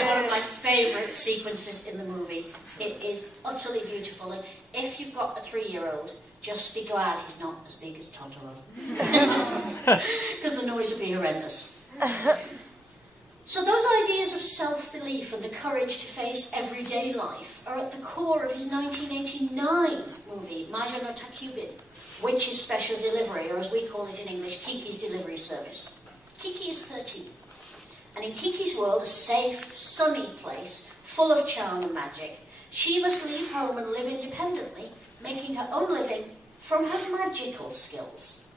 is one of my favourite sequences in the movie. It is utterly beautiful, and if you've got a 3-year-old, just be glad he's not as big as Totoro. Because the noise would be horrendous. So those ideas of self-belief and the courage to face everyday life are at the core of his 1989 movie, Majo no Takubin, Witch's Special Delivery, or as we call it in English, Kiki's Delivery Service. Kiki is 13, and in Kiki's world, a safe, sunny place, full of charm and magic, she must leave home and live independently, making her own living from her magical skills.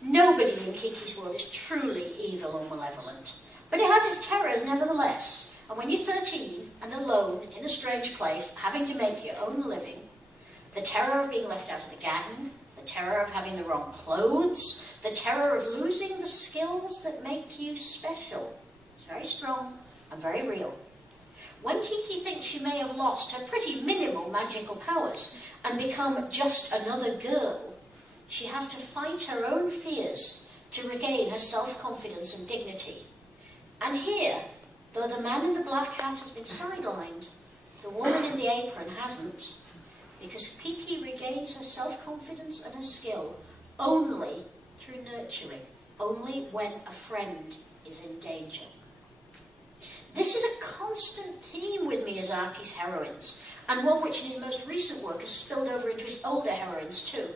Nobody in Kiki's world is truly evil or malevolent, but it has its terrors nevertheless. And when you're 13 and alone in a strange place, having to make your own living, the terror of being left out of the gang, the terror of having the wrong clothes, the terror of losing the skills that make you special, it's very strong and very real. When Kiki thinks she may have lost her pretty minimal magical powers and become just another girl, she has to fight her own fears to regain her self-confidence and dignity. And here, though the man in the black hat has been sidelined, the woman in the apron hasn't, because Kiki regains her self-confidence and her skill only through nurturing, only when a friend is in danger. This is a constant theme with Miyazaki's heroines, and one which in his most recent work has spilled over into his older heroines too.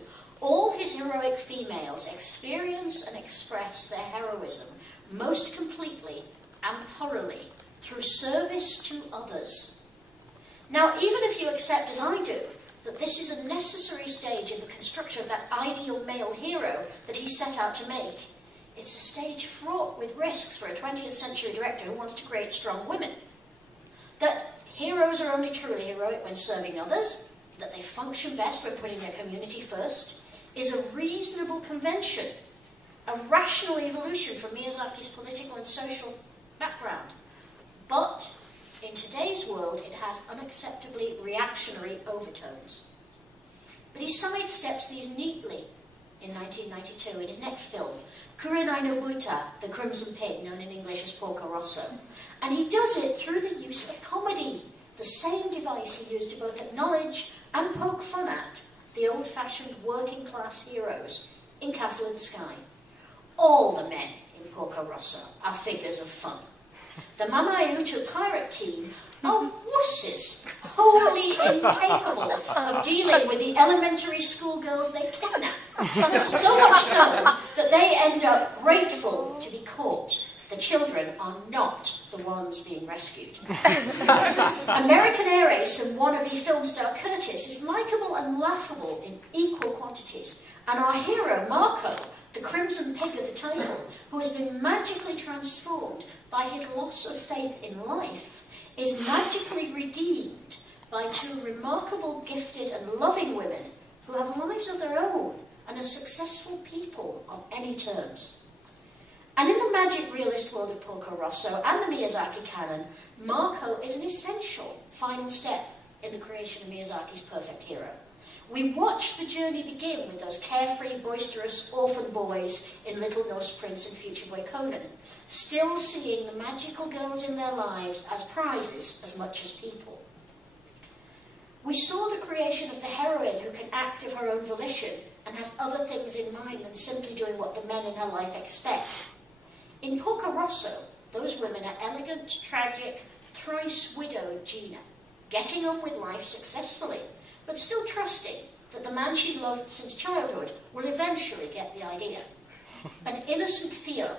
All his heroic females experience and express their heroism most completely and thoroughly through service to others. Now, even if you accept, as I do, that this is a necessary stage in the construction of that ideal male hero that he set out to make, it's a stage fraught with risks for a 20th century director who wants to create strong women. That heroes are only truly heroic when serving others, that they function best when putting their community first, is a reasonable convention, a rational evolution from Miyazaki's political and social background. But in today's world, it has unacceptably reactionary overtones. But he sidesteps these neatly in 1992 in his next film, Kurenai no Buta, The Crimson Pig, known in English as Porco Rosso. And he does it through the use of comedy, the same device he used to both acknowledge and poke fun at the old-fashioned working-class heroes in Castle in the Sky. All the men in Porco Rosso are figures of fun. The Mamayutu pirate team are wusses, wholly incapable of dealing with the elementary school girls they kidnap. So much so that they end up grateful to be caught. The children are not the ones being rescued. American air ace and wannabe film star Curtis is likeable and laughable in equal quantities. And our hero, Marco, the crimson pig of the title, who has been magically transformed by his loss of faith in life, is magically redeemed by two remarkable, gifted and loving women who have lives of their own and are successful people on any terms. And in the magic realist world of Porco Rosso and the Miyazaki canon, Marco is an essential final step in the creation of Miyazaki's perfect hero. We watch the journey begin with those carefree, boisterous orphan boys in Little Norse Prince and Future Boy Conan, still seeing the magical girls in their lives as prizes as much as people. We saw the creation of the heroine who can act of her own volition and has other things in mind than simply doing what the men in her life expect. In Porco Rosso, those women are elegant, tragic, thrice-widowed Gina, getting on with life successfully, but still trusting that the man she's loved since childhood will eventually get the idea. An innocent fear.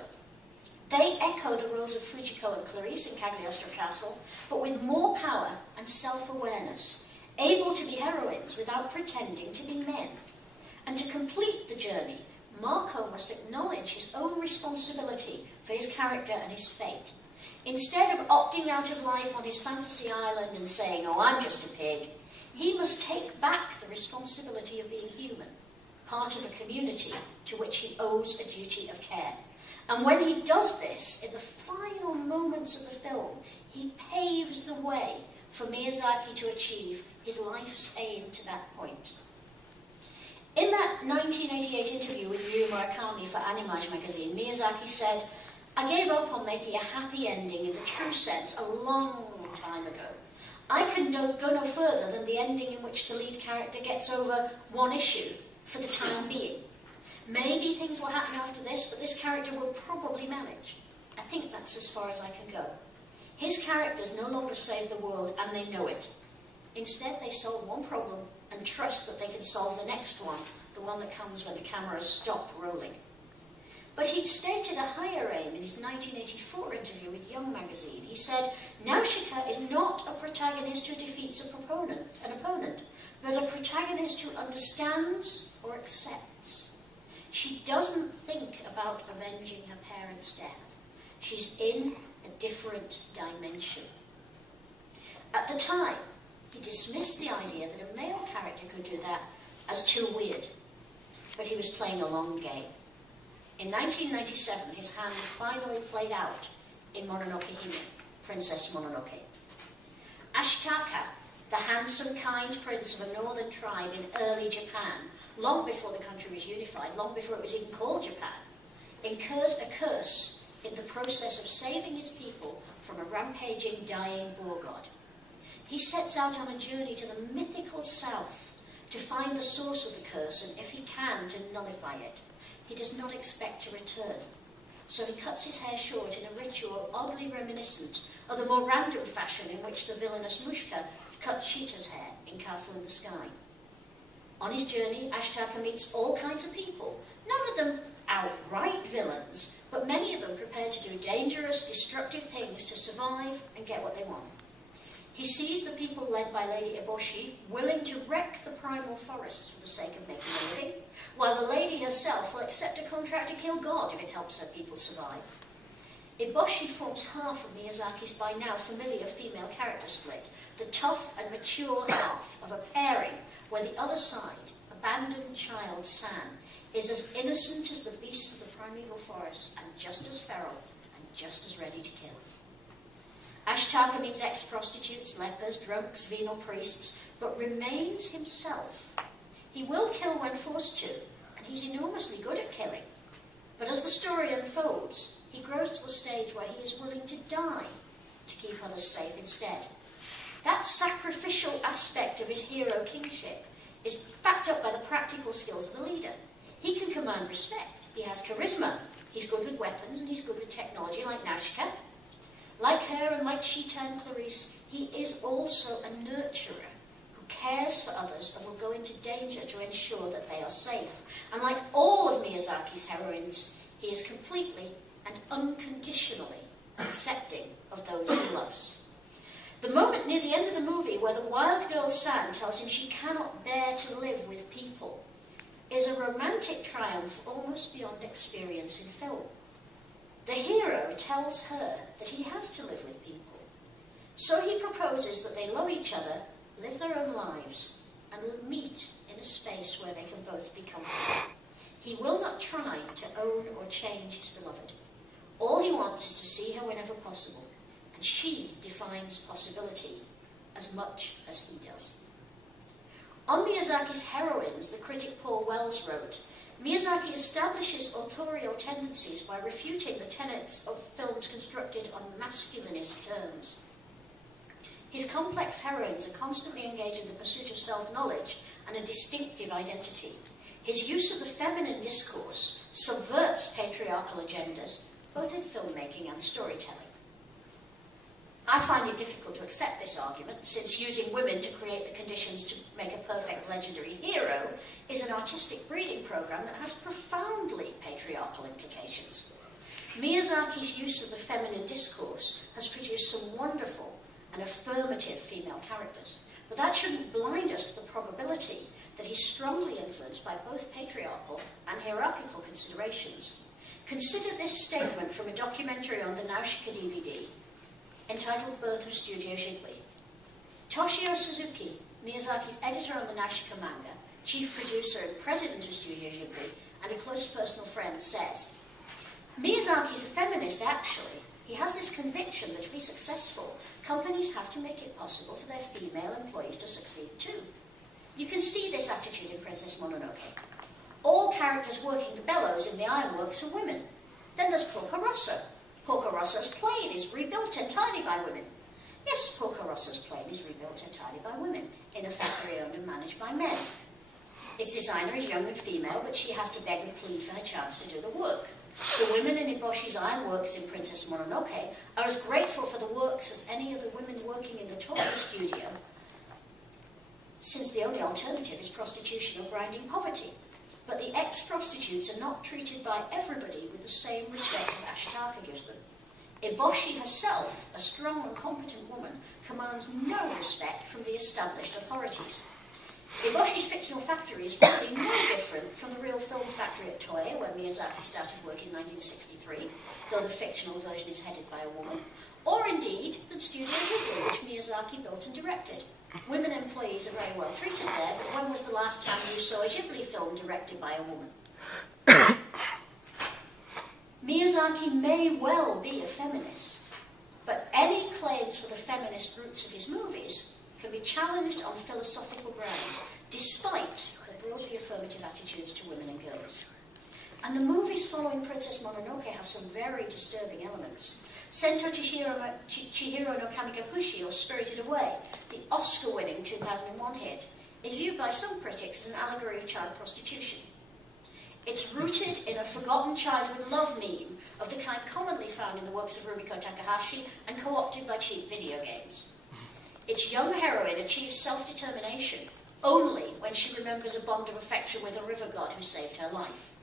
They echo the roles of Fujiko and Clarice in Cagliostro Castle, but with more power and self-awareness, able to be heroines without pretending to be men. And to complete the journey, Marco must acknowledge his own responsibility for his character and his fate. Instead of opting out of life on his fantasy island and saying, "Oh, I'm just a pig," he must take back the responsibility of being human, part of a community to which he owes a duty of care. And when he does this, in the final moments of the film, he paves the way for Miyazaki to achieve his life's aim to that point. In that 1988 interview with Ryu Murakami for Animage magazine, Miyazaki said, I gave up on making a happy ending in the true sense a long time ago. I can go no further than the ending in which the lead character gets over one issue for the time being. Maybe things will happen after this, but this character will probably manage. I think that's as far as I can go. His characters no longer save the world, and they know it. Instead, they solve one problem and trust that they can solve the next one, the one that comes when the cameras stop rolling. But he'd stated a higher aim in his 1984 interview with Young magazine. He said, Nausicaa is not a protagonist who defeats an opponent, but a protagonist who understands or accepts. She doesn't think about avenging her parents' death. She's in a different dimension. At the time, he dismissed the idea that a male character could do that as too weird, but he was playing a long game. In 1997, his hand finally played out in Mononoke Hime, Princess Mononoke. Ashitaka, the handsome, kind prince of a northern tribe in early Japan, long before the country was unified, long before it was even called Japan, incurs a curse in the process of saving his people from a rampaging, dying boar god. He sets out on a journey to the mythical south to find the source of the curse and, if he can, to nullify it. He does not expect to return, so he cuts his hair short in a ritual oddly reminiscent of the more random fashion in which the villainous Mushka cut Sheeta's hair in Castle in the Sky. On his journey, Ashitaka meets all kinds of people, none of them outright villains, but many of them prepared to do dangerous, destructive things to survive and get what they want. He sees the people led by Lady Eboshi willing to wreck the primal forests for the sake of making a living, while the lady herself will accept a contract to kill God if it helps her people survive. Eboshi forms half of Miyazaki's by now familiar female character split, the tough and mature half of a pairing where the other side, abandoned child San, is as innocent as the beasts of the primeval forest and just as feral and just as ready to kill. Ashitaka meets ex-prostitutes, lepers, drunks, venal priests, but remains himself. He will kill when forced to, and he's enormously good at killing. But as the story unfolds, he grows to the stage where he is willing to die to keep others safe instead. That sacrificial aspect of his hero kingship is backed up by the practical skills of the leader. He can command respect. He has charisma. He's good with weapons and he's good with technology like Nausicaa. Like her and like Sheeta and Clarice, he is also a nurturer who cares for others and will go into danger to ensure that they are safe. And like all of Miyazaki's heroines, he is completely and unconditionally accepting of those he loves. The moment near the end of the movie where the wild girl San tells him she cannot bear to live with people is a romantic triumph almost beyond experience in film. The hero tells her that he has to live with people. So he proposes that they love each other, live their own lives, and will meet in a space where they can both be comfortable. He will not try to own or change his beloved. All he wants is to see her whenever possible, and she defines possibility as much as he does. On Miyazaki's heroines, the critic Paul Wells wrote, Miyazaki establishes authorial tendencies by refuting the tenets of films constructed on masculinist terms. His complex heroines are constantly engaged in the pursuit of self-knowledge and a distinctive identity. His use of the feminine discourse subverts patriarchal agendas, both in filmmaking and storytelling. I find it difficult to accept this argument, since using women to create the conditions to make a perfect legendary hero is an artistic breeding program that has profoundly patriarchal implications. Miyazaki's use of the feminine discourse has produced some wonderful and affirmative female characters, but that shouldn't blind us to the probability that he's strongly influenced by both patriarchal and hierarchical considerations. Consider this statement from a documentary on the Nausicaa DVD, entitled Birth of Studio Ghibli. Toshio Suzuki, Miyazaki's editor on the Nausicaa manga, chief producer and president of Studio Ghibli, and a close personal friend, says, Miyazaki's a feminist, actually. He has this conviction that to be successful, companies have to make it possible for their female employees to succeed too. You can see this attitude in Princess Mononoke. All characters working the bellows in the ironworks are women. Then there's Porco Rosso, Rosso's plane is rebuilt entirely by women. Yes, Porco Rosso's plane is rebuilt entirely by women, in a factory owned and managed by men. Its designer is young and female, but she has to beg and plead for her chance to do the work. The women in Eboshi's ironworks in Princess Mononoke are as grateful for the works as any of the women working in the toy studio, since the only alternative is prostitution or grinding poverty. But the ex-prostitutes are not treated by everybody with the same respect as Ashitaka gives them. Eboshi herself, a strong and competent woman, commands no respect from the established authorities. Eboshi's fictional factory is really no different from the real film factory at Toei, where Miyazaki started work in 1963, though the fictional version is headed by a woman, or indeed the Studio Ghibli, which Miyazaki built and directed. Women employees are very well treated there, but when was the last time you saw a Ghibli film directed by a woman? Miyazaki may well be a feminist, but any claims for the feminist roots of his movies can be challenged on philosophical grounds, despite the broadly affirmative attitudes to women and girls. And the movies following Princess Mononoke have some very disturbing elements. Sento Chihiro no Kamikakushi, or Spirited Away, the Oscar-winning 2001 hit, is viewed by some critics as an allegory of child prostitution. It's rooted in a forgotten childhood love meme of the kind commonly found in the works of Rumiko Takahashi and co-opted by cheap video games. Its young heroine achieves self-determination only when she remembers a bond of affection with a river god who saved her life.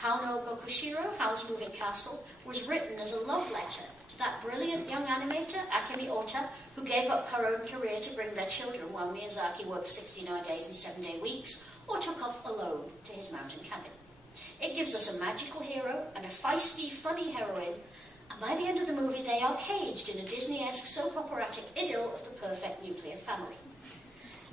Hao no Gokushiro, Hao's Moving Castle, was written as a love letter to that brilliant young animator, Akemi Ota, who gave up her own career to bring their children while Miyazaki worked 16-hour days and 7-day weeks, or took off alone to his mountain cabin. It gives us a magical hero and a feisty, funny heroine, and by the end of the movie they are caged in a Disney-esque soap operatic idyll of the perfect nuclear family.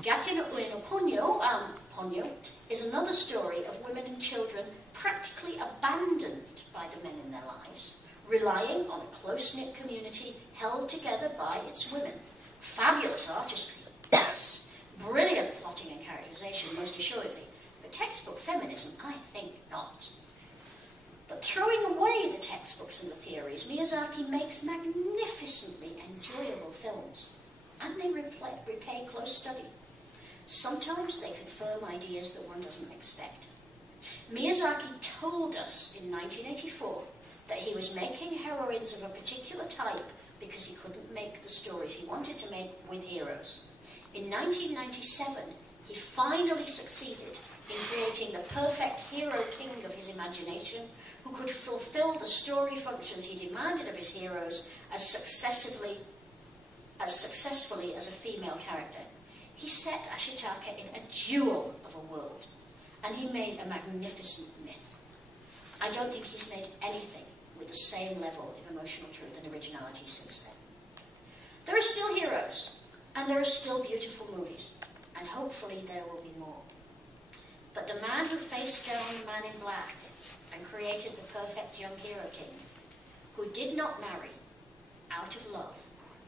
Gake no Ue no Ponyo is another story of women and children practically abandoned by the men in their lives, relying on a close-knit community held together by its women. Fabulous artistry, yes. Brilliant plotting and characterization, most assuredly. But textbook feminism, I think not. But throwing away the textbooks and the theories, Miyazaki makes magnificently enjoyable films, and they repay close study. Sometimes they confirm ideas that one doesn't expect. Miyazaki told us in 1984 that he was making heroines of a particular type because he couldn't make the stories he wanted to make with heroes. In 1997, he finally succeeded in creating the perfect hero king of his imagination, who could fulfill the story functions he demanded of his heroes as successfully as a female character. He set Ashitaka in a jewel of a world, and he made a magnificent myth. I don't think he's made anything with the same level of emotional truth and originality since then. There are still heroes, and there are still beautiful movies, and hopefully there will be more. But the man who faced down the man in black and created the perfect young hero king, who did not marry out of love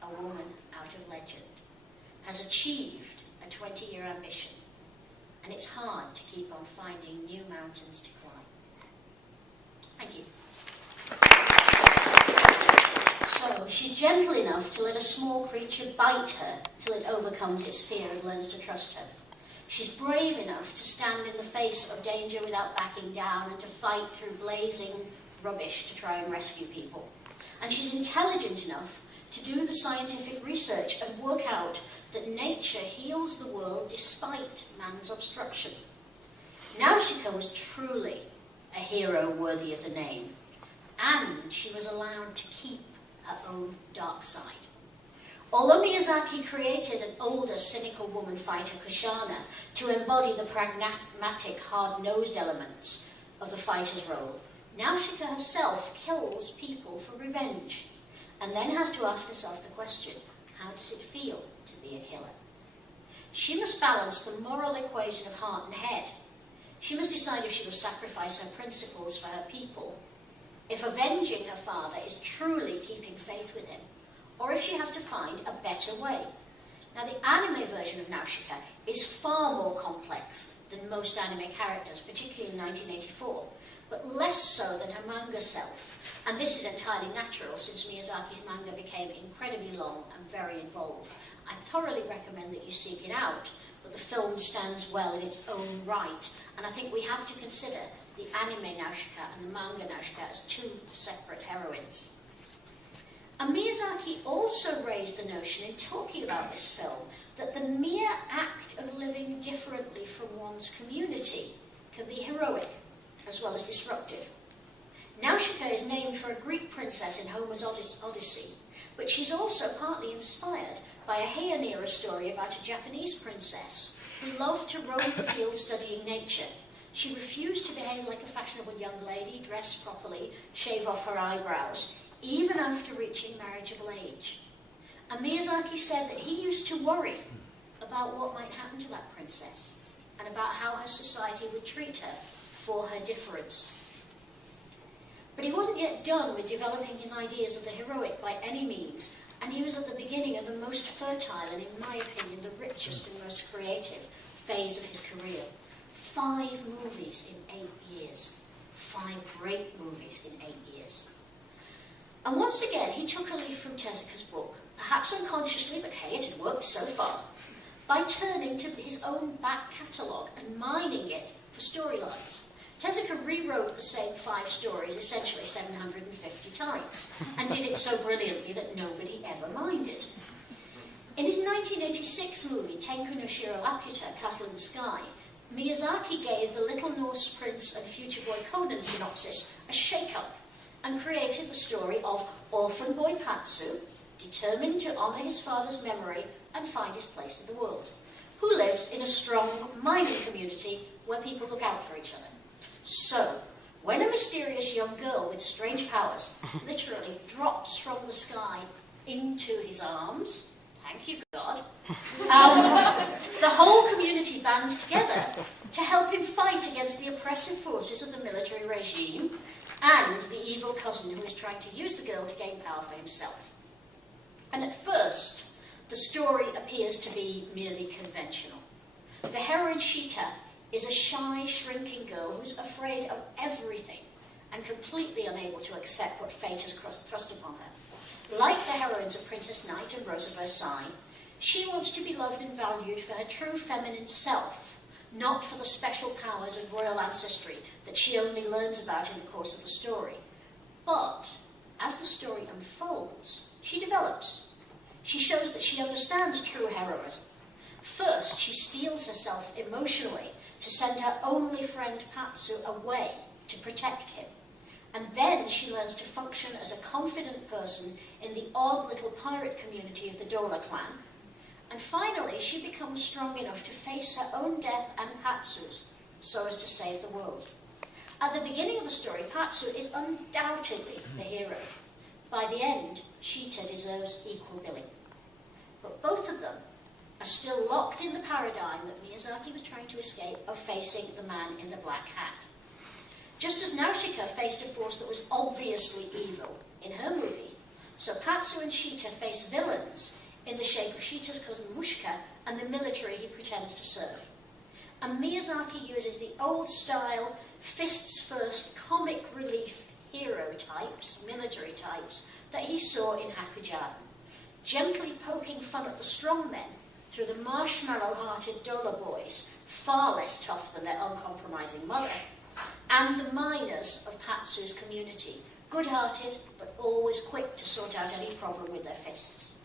a woman out of legend, has achieved a 20-year ambition, and it's hard to keep on finding new mountains to climb. Thank you. So, she's gentle enough to let a small creature bite her till it overcomes its fear and learns to trust her. She's brave enough to stand in the face of danger without backing down and to fight through blazing rubbish to try and rescue people. And she's intelligent enough to do the scientific research and work out that nature heals the world despite man's obstruction. Nausicaa was truly a hero worthy of the name, and she was allowed to keep her own dark side. Although Miyazaki created an older, cynical woman fighter, Kushana, to embody the pragmatic, hard-nosed elements of the fighter's role, Nausicaa herself kills people for revenge, and then has to ask herself the question, how does it feel to be a killer? She must balance the moral equation of heart and head. She must decide if she will sacrifice her principles for her people, if avenging her father is truly keeping faith with him, or if she has to find a better way. Now, the anime version of Nausicaa is far more complex than most anime characters, particularly in 1984, but less so than her manga self, And this is entirely natural since Miyazaki's manga became incredibly long and very involved. I thoroughly recommend that you seek it out, but the film stands well in its own right, and I think we have to consider the anime Nausicaa and the manga Nausicaa as two separate heroines. And Miyazaki also raised the notion in talking about this film that the mere act of living differently from one's community can be heroic as well as disruptive. Nausicaa is named for a Greek princess in Homer's Odyssey, but she's also partly inspired by a Heian-era story about a Japanese princess who loved to roam the fields studying nature. She refused to behave like a fashionable young lady, dress properly, shave off her eyebrows, even after reaching marriageable age. And Miyazaki said that he used to worry about what might happen to that princess and about how her society would treat her for her difference. But he wasn't yet done with developing his ideas of the heroic by any means, and he was at the beginning of the most fertile and, in my opinion, the richest and most creative phase of his career. 5 movies in 8 years. 5 great movies in 8 years. And once again, he took a leaf from Tezuka's book, perhaps unconsciously, but hey, it had worked so far, by turning to his own back catalogue and mining it for storylines. Tezuka rewrote the same 5 stories essentially 750 times, and did it so brilliantly that nobody ever minded. In his 1986 movie, Tenku no Shiro Laputa, Castle in the Sky, Miyazaki gave the Little Norse Prince and Future Boy Conan synopsis a shake-up, and created the story of orphan boy Patsu, determined to honour his father's memory and find his place in the world, who lives in a strong mining community where people look out for each other. So, when a mysterious young girl with strange powers literally drops from the sky into his arms, thank you God, the whole community bands together to help him fight against the oppressive forces of the military regime and the evil cousin who is trying to use the girl to gain power for himself. And at first, the story appears to be merely conventional. The heroine Shita is a shy, shrinking girl who's afraid of everything and completely unable to accept what fate has thrust upon her. Like the heroines of Princess Knight and Rose of Versailles, she wants to be loved and valued for her true feminine self, not for the special powers of royal ancestry that she only learns about in the course of the story. But as the story unfolds, she develops. She shows that she understands true heroism. First, she steels herself emotionally to send her only friend Patsu away to protect him. And then she learns to function as a confident person in the odd little pirate community of the Dola clan. And finally, she becomes strong enough to face her own death and Patsu's, so as to save the world. At the beginning of the story, Patsu is undoubtedly the hero. By the end, Shita deserves equal billing. But both of them are still locked in the paradigm that Miyazaki was trying to escape of facing the man in the black hat. Just as Nausicaa faced a force that was obviously evil in her movie, so Patsu and Shita face villains in the shape of Shita's cousin Mushka and the military he pretends to serve. And Miyazaki uses the old-style, fists-first, comic relief hero types, military types, that he saw in Hakujaden, gently poking fun at the strongmen through the marshmallow-hearted Dola boys, far less tough than their uncompromising mother, and the miners of Patsu's community, good-hearted but always quick to sort out any problem with their fists.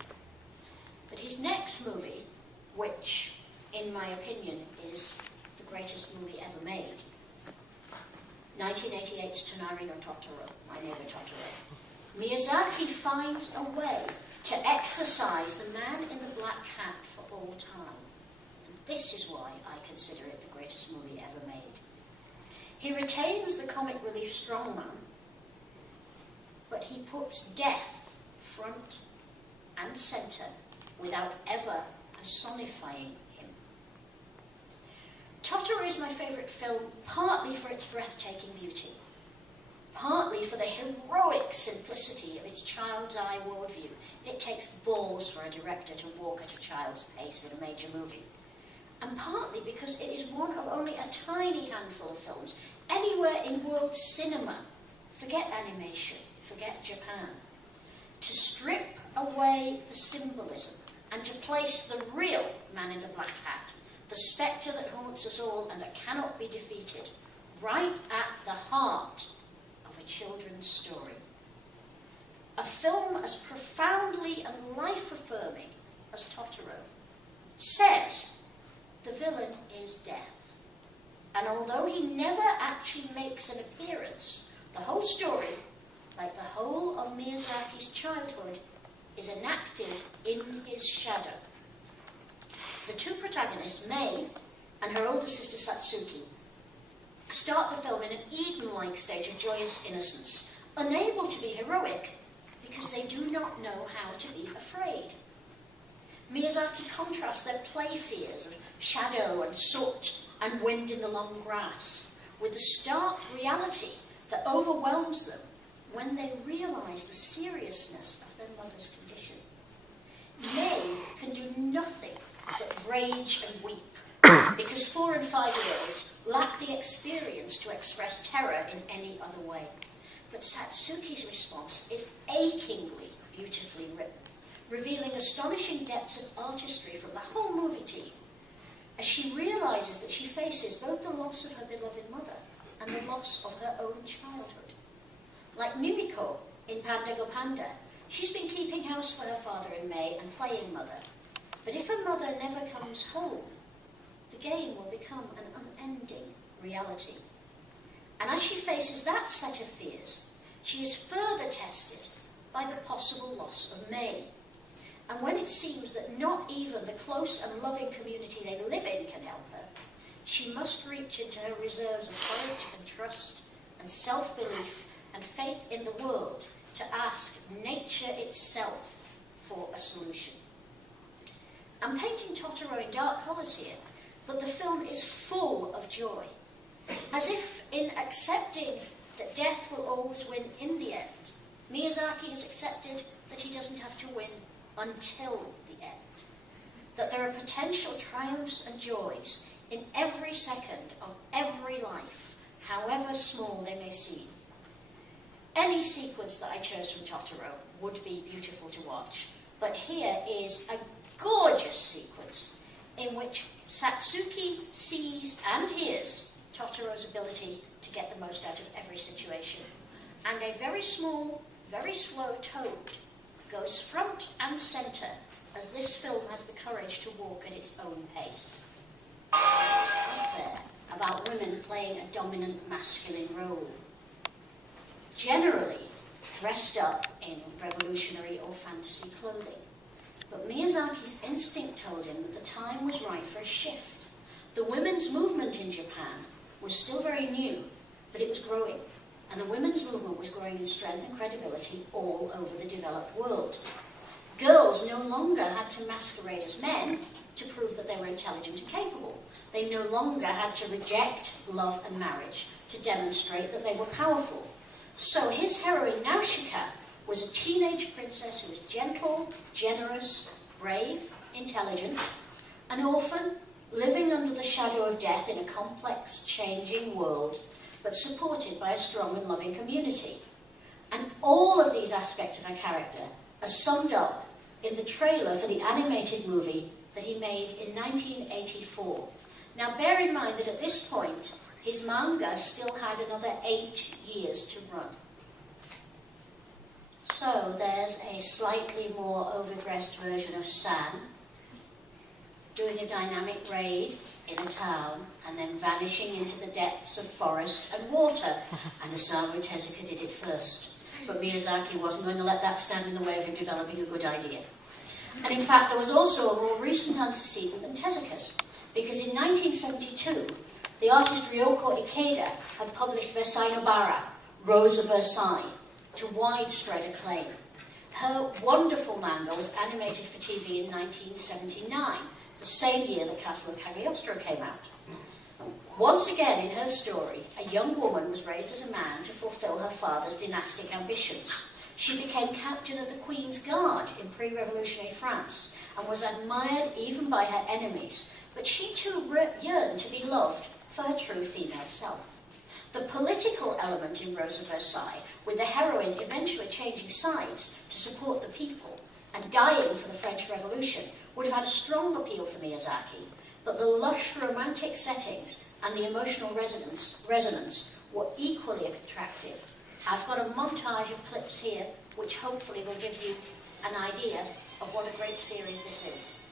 But his next movie, which, in my opinion, is the greatest movie ever made, 1988's Tonari no Totoro, My Neighbor Totoro, Miyazaki finds a way to exorcise the man in the black hat for all time. And this is why I consider it the greatest movie ever made. He retains the comic relief strongman, but he puts death front and centre without ever personifying him. Totoro is my favourite film partly for its breathtaking beauty, partly for the heroic simplicity of its child's eye worldview. It takes balls for a director to walk at a child's pace in a major movie. And partly because it is one of only a tiny handful of films anywhere in world cinema, forget animation, forget Japan, to strip away the symbolism and to place the real man in the black hat, the spectre that haunts us all and that cannot be defeated, right at the heart of a children's story. A film as profoundly and life-affirming as Totoro says the villain is death. And although he never actually makes an appearance, the whole story, like the whole of Miyazaki's childhood, is enacted in his shadow. The two protagonists, Mei and her older sister Satsuki, start the film in an Eden-like state of joyous innocence, unable to be heroic because they do not know how to be afraid. Miyazaki contrasts their play fears of shadow and soot and wind in the long grass with the stark reality that overwhelms them when they realise the seriousness of their mother's condition. Mei can do nothing but rage and weep because 4- and 5-year-olds lack the experience to express terror in any other way. But Satsuki's response is achingly beautifully written, revealing astonishing depths of artistry from the whole movie team, as she realises that she faces both the loss of her beloved mother and the loss of her own childhood. Like Mimiko in Panda Go Panda, she's been keeping house for her father in May and playing mother. But if her mother never comes home, the game will become an unending reality. And as she faces that set of fears, she is further tested by the possible loss of May. And when it seems that not even the close and loving community they live in can help her, she must reach into her reserves of courage and trust and self-belief and faith in the world to ask nature itself for a solution. I'm painting Totoro in dark colours here, but the film is full of joy, as if in accepting that death will always win in the end, Miyazaki has accepted that he doesn't have to win until the end, that there are potential triumphs and joys in every second of every life, however small they may seem. Any sequence that I chose from Totoro would be beautiful to watch, but here is a gorgeous sequence in which Satsuki sees and hears Totoro's ability to get the most out of every situation, and a very small, very slow toad goes front and centre as this film has the courage to walk at its own pace. There, about women playing a dominant masculine role, generally dressed up in revolutionary or fantasy clothing. But Miyazaki's instinct told him that the time was right for a shift. The women's movement in Japan was still very new, but it was growing. And the women's movement was growing in strength and credibility all over the developed world. Girls no longer had to masquerade as men to prove that they were intelligent and capable. They no longer had to reject love and marriage to demonstrate that they were powerful. So his heroine, Nausicaa, was a teenage princess who was gentle, generous, brave, intelligent, an orphan, living under the shadow of death in a complex, changing world, but supported by a strong and loving community. And all of these aspects of her character are summed up in the trailer for the animated movie that he made in 1984. Now bear in mind that at this point, his manga still had another 8 years to run. So there's a slightly more overdressed version of San doing a dynamic raid in a town and then vanishing into the depths of forest and water. And Osamu Tezuka did it first. But Miyazaki wasn't going to let that stand in the way of him developing a good idea. And in fact, there was also a more recent antecedent than Tezuka's, because in 1972, the artist Ryoko Ikeda had published Versailles Nobara, Rose of Versailles, to widespread acclaim. Her wonderful manga was animated for TV in 1979, the same year that Castle of Cagliostro came out. Once again in her story, a young woman was raised as a man to fulfill her father's dynastic ambitions. She became captain of the Queen's Guard in pre-revolutionary France and was admired even by her enemies, but she too yearned to be loved for her true female self. The political element in Rose of Versailles, with the heroine eventually changing sides to support the people and dying for the French Revolution, would have had a strong appeal for Miyazaki, but the lush romantic settings and the emotional resonance were equally attractive. I've got a montage of clips here which hopefully will give you an idea of what a great series this is.